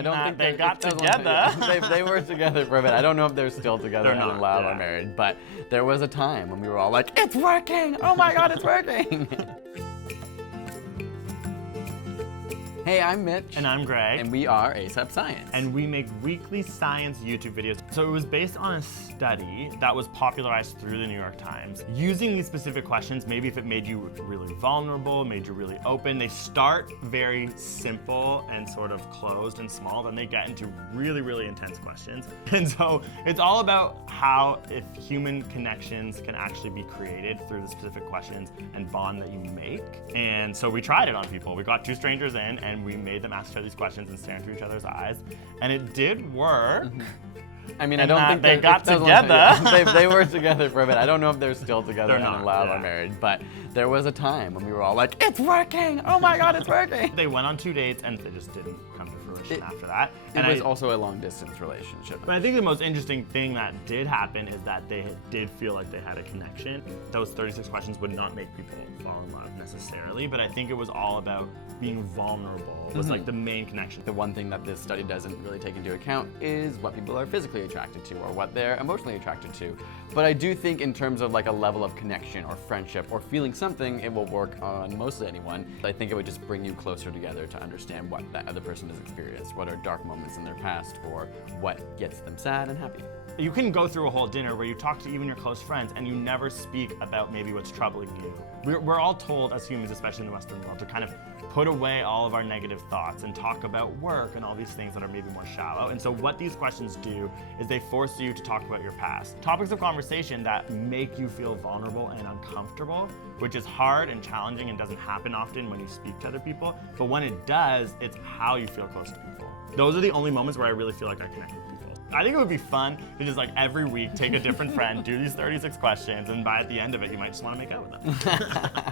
I don't think they got together. They were together for a bit. I don't know if they're still together They're not, in love or married, but there was a time when we were all like, it's working! Oh my God, it's working! Hey, I'm Mitch. And I'm Greg. And we are AsapSCIENCE. And we make weekly science YouTube videos. So it was based on a study that was popularized through the New York Times. Using these specific questions, maybe if it made you really vulnerable, made you really open, they start very simple and sort of closed and small, then they get into really, really intense questions. And so it's all about how if human connections can actually be created through the specific questions and bond that you make. And so we tried it on people. We got two strangers in and we made them ask each other these questions and stare into each other's eyes. And it did work. I mean, I don't think they got together. They were together for a bit. I don't know if they're still together They're not, in love or married, but there was a time when we were all like, it's working! Oh my God, it's working! They went on 2 dates and they just didn't come to fruition after that. It was also a long-distance relationship. But I think the most interesting thing that did happen is that they did feel like they had a connection. Those 36 questions would not make people fall in love necessarily, but I think it was all about being vulnerable was like the main connection. The one thing that this study doesn't really take into account is what people are physically attracted to or what they're emotionally attracted to. But I do think in terms of like a level of connection or friendship or feeling something, it will work on mostly anyone. I think it would just bring you closer together to understand what that other person has experienced, what are dark moments in their past, or what gets them sad and happy. You can go through a whole dinner where you talk to even your close friends and you never speak about maybe what's troubling you. We're all told as humans, especially in the Western world, to kind of put away all of our negative thoughts and talk about work and all these things that are maybe more shallow. And so what these questions do is they force you to talk about your past. Topics of conversation that make you feel vulnerable and uncomfortable, which is hard and challenging and doesn't happen often when you speak to other people. But when it does, it's how you feel close to people. Those are the only moments where I really feel like I connect with people. I think it would be fun to just like every week take a different friend, do these 36 questions, and by at the end of it, you might just want to make out with them.